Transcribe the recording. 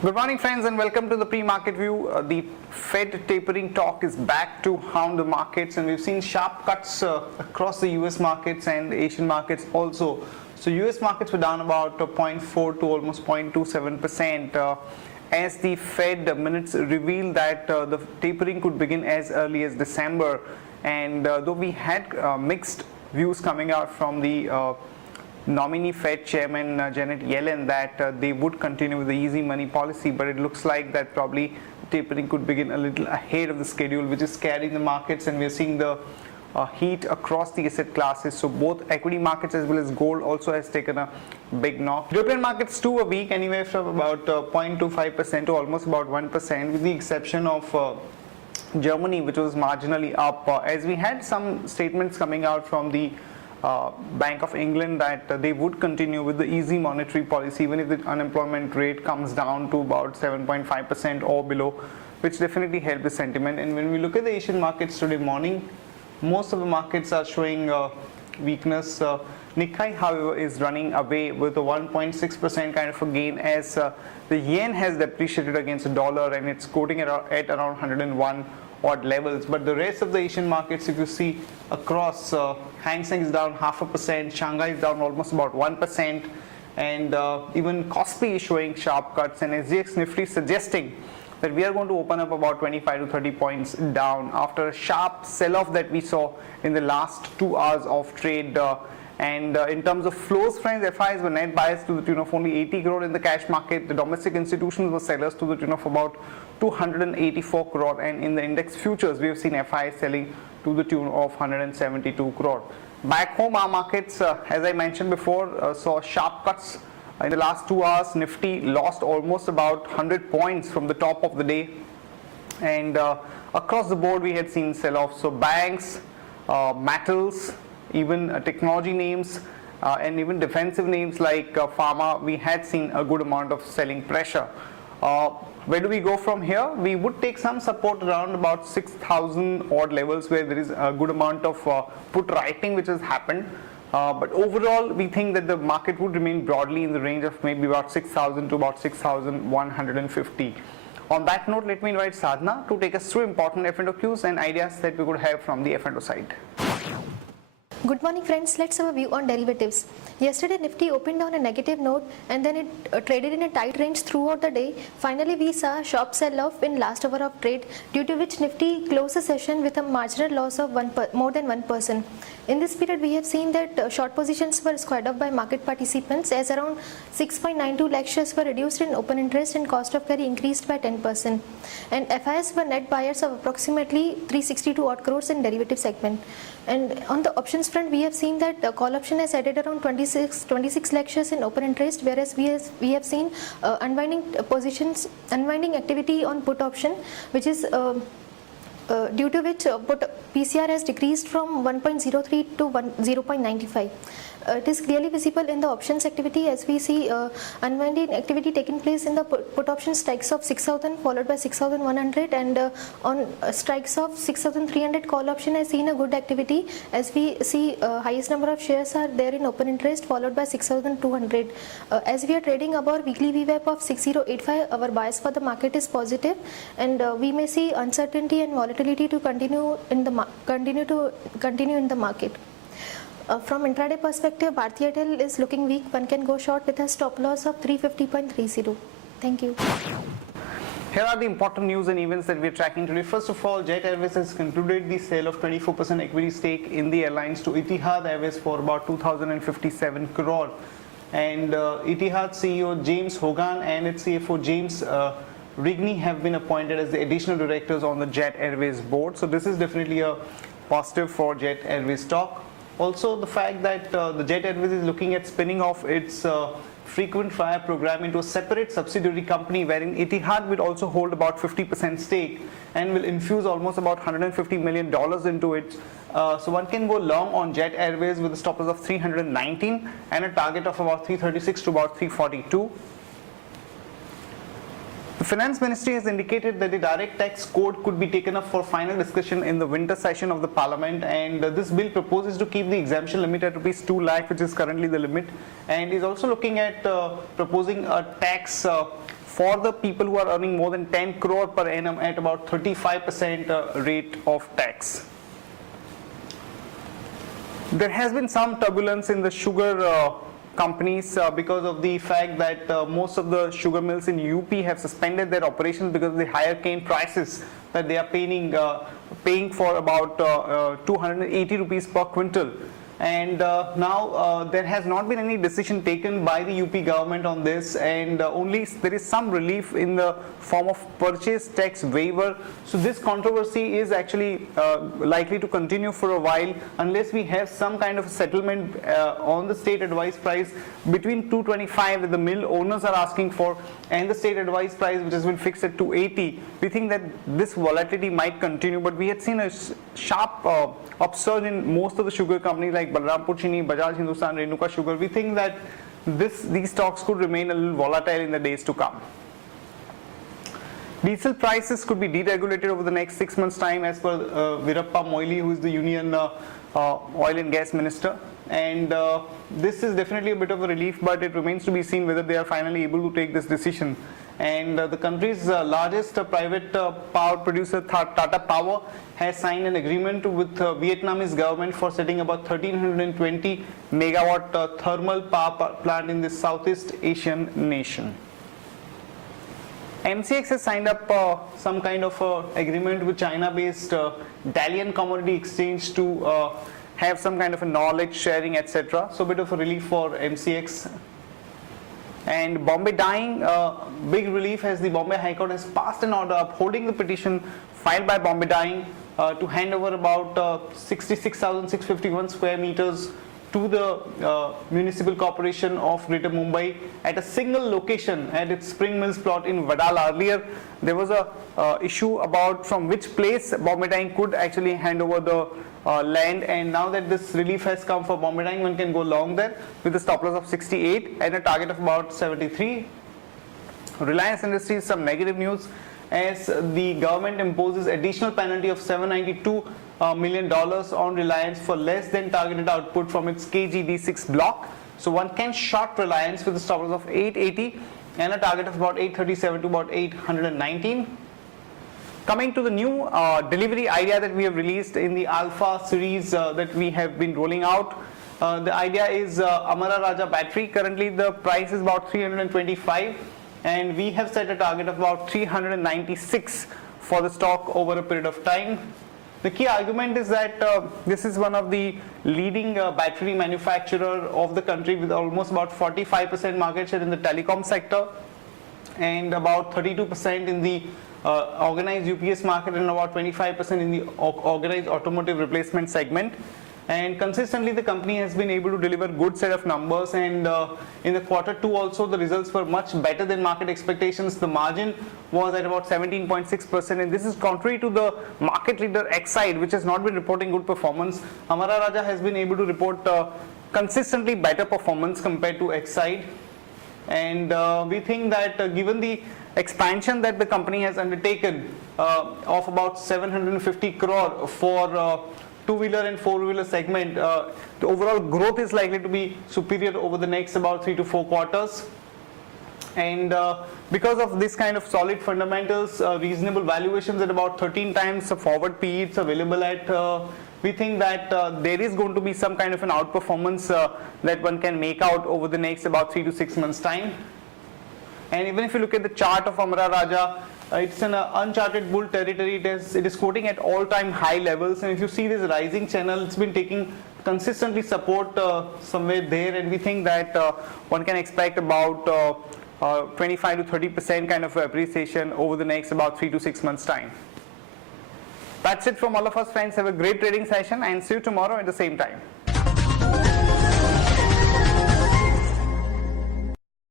Good morning friends and welcome to the pre-market view. The Fed tapering talk is back to hound the markets, and we've seen sharp cuts across the US markets and Asian markets also. So US markets were down about 0.4 to almost 0.27% as the Fed minutes revealed that the tapering could begin as early as December, and though we had mixed views coming out from the nominee Fed chairman Janet Yellen that they would continue with the easy money policy, but it looks like that probably tapering could begin a little ahead of the schedule, which is scaring the markets, and we're seeing the heat across the asset classes. So both equity markets as well as gold also has taken a big knock. European markets too are weak, anywhere from about 0.25% to almost about 1%, with the exception of Germany, which was marginally up, as we had some statements coming out from the Bank of England that they would continue with the easy monetary policy even if the unemployment rate comes down to about 7.5% or below, which definitely helped the sentiment. And when we look at the Asian markets today morning, most of the markets are showing weakness. Nikkei, however, is running away with a 1.6% kind of a gain as the yen has depreciated against the dollar, and it's quoting at around 101 odd levels. But the rest of the Asian markets, if you see across, Hang Seng is down 0.5%, Shanghai is down almost about 1%, and even Kospi is showing sharp cuts, and SGX Nifty suggesting that we are going to open up about 25 to 30 points down after a sharp sell-off that we saw in the last 2 hours of trade. And in terms of flows, friends, FIs were net buyers to the tune of only 80 crore in the cash market. The domestic institutions were sellers to the tune of about 284 crore, and in the index futures we have seen FIs selling to the tune of 172 crore. Back home, our markets, as I mentioned before, saw sharp cuts in the last 2 hours. Nifty lost almost about 100 points from the top of the day, and across the board we had seen sell-offs. So banks, metals, even technology names, and even defensive names like pharma, we had seen a good amount of selling pressure. Where do we go from here? We would take some support around about 6,000 odd levels, where there is a good amount of put writing which has happened. But overall, we think that the market would remain broadly in the range of maybe about 6,000 to about 6,150. On that note, let me invite Sadhana to take us through important F&O cues and ideas that we could have from the F&O side. Good morning friends, let's have a view on derivatives. Yesterday Nifty opened on a negative note, and then it traded in a tight range throughout the day. Finally we saw a sharp sell-off in last hour of trade, due to which Nifty closed the session with a marginal loss of more than 1%. In this period we have seen that short positions were squared off by market participants, as around 6.92 lakh shares were reduced in open interest and cost of carry increased by 10%. And FIs were net buyers of approximately 362 odd crores in derivative segment. And on the options front, we have seen that call option has added around 26 lakh shares in open interest, whereas we have seen unwinding activity on put option, which is due to which put PCR has decreased from 1.03 to 0.95. It is clearly visible in the options activity, as we see unwinding activity taking place in the put option strikes of 6,000 followed by 6,100, and on strikes of 6,300 call option has seen a good activity, as we see highest number of shares are there in open interest followed by 6,200. As we are trading above weekly VWAP of 6085, our bias for the market is positive, and we may see uncertainty and volatility to continue in the market. From intraday perspective, Bharti Airtel is looking weak. One can go short with a stop loss of 350.30. Thank you. Here are the important news and events that we are tracking today. First of all, Jet Airways has concluded the sale of 24% equity stake in the airlines to Etihad Airways for about 2,057 crore. And Etihad CEO James Hogan and its CFO James Rigney have been appointed as the additional directors on the Jet Airways board. So this is definitely a positive for Jet Airways stock. Also, the fact that the Jet Airways is looking at spinning off its frequent flyer program into a separate subsidiary company, wherein Etihad will also hold about 50% stake and will infuse almost about $150 million into it. So one can go long on Jet Airways with a stop loss of 319 and a target of about 336 to about 342. The Finance Ministry has indicated that the direct tax code could be taken up for final discussion in the winter session of the Parliament, and this bill proposes to keep the exemption limit at rupees 2 lakh, which is currently the limit, and is also looking at proposing a tax for the people who are earning more than 10 crore per annum at about 35% rate of tax. There has been some turbulence in the sugar companies because of the fact that most of the sugar mills in UP have suspended their operations because of the higher cane prices that they are paying for about 280 rupees per quintal. And now there has not been any decision taken by the UP government on this, and only there is some relief in the form of purchase tax waiver. So this controversy is actually likely to continue for a while unless we have some kind of a settlement on the state advised price between 225 that the mill owners are asking for and the state advised price, which has been fixed at 280. We think that this volatility might continue, but we had seen a sharp upsurge in most of the sugar companies like Balrampur Chini, Bajaj Hindustan, Renuka Sugar. We think that these stocks could remain a little volatile in the days to come. Diesel prices could be deregulated over the next 6 months' time, as per Virappa Moily, who is the Union Oil and Gas Minister. And this is definitely a bit of a relief, but it remains to be seen whether they are finally able to take this decision. And the country's largest private power producer, Tata Power, has signed an agreement with Vietnamese government for setting about 1320 megawatt thermal power plant in this Southeast Asian nation. MCX has signed up some kind of agreement with China-based Dalian Commodity Exchange to have some kind of a knowledge sharing, etc. So a bit of a relief for MCX. And Bombay Dyeing, big relief as the Bombay High Court has passed an order upholding the petition filed by Bombay Dyeing to hand over about 66,651 square meters to the Municipal Corporation of Greater Mumbai at a single location at its Spring Mills plot in Vadala. Earlier, there was a issue about from which place Bombay Dyeing could actually hand over the land, and now that this relief has come for Bombay Dyeing, one can go long there with a stop loss of 68 and a target of about 73. Reliance Industries, some negative news as the government imposes additional penalty of $792 million on Reliance for less than targeted output from its KGD6 block. So one can short Reliance with a stop loss of 880 and a target of about 837 to about 819. Coming to the new delivery idea that we have released in the Alpha series that we have been rolling out. The idea is Amara Raja battery. Currently the price is about 325 and we have set a target of about 396 for the stock over a period of time. The key argument is that this is one of the leading battery manufacturer of the country with almost about 45% market share in the telecom sector and about 32% in the organized UPS market and about 25% in the organized automotive replacement segment. And consistently the company has been able to deliver good set of numbers, and in the Q2 also the results were much better than market expectations. The margin was at about 17.6%, and this is contrary to the market leader Exide, which has not been reporting good performance. Amara Raja has been able to report consistently better performance compared to Exide, and we think that given the expansion that the company has undertaken of about 750 crore for two-wheeler and four-wheeler segment, the overall growth is likely to be superior over the next about 3 to 4 quarters. And because of this kind of solid fundamentals, reasonable valuations at about 13 times the forward PE it's available at, we think that there is going to be some kind of an outperformance that one can make out over the next about 3 to 6 months time. And even if you look at the chart of Amara Raja, it's an uncharted bull territory. It is quoting at all-time high levels, and if you see this rising channel, it's been taking consistently support somewhere there, and we think that one can expect about 25 to 30% kind of appreciation over the next about 3 to 6 months time. That's it from all of us, friends. Have a great trading session and see you tomorrow at the same time.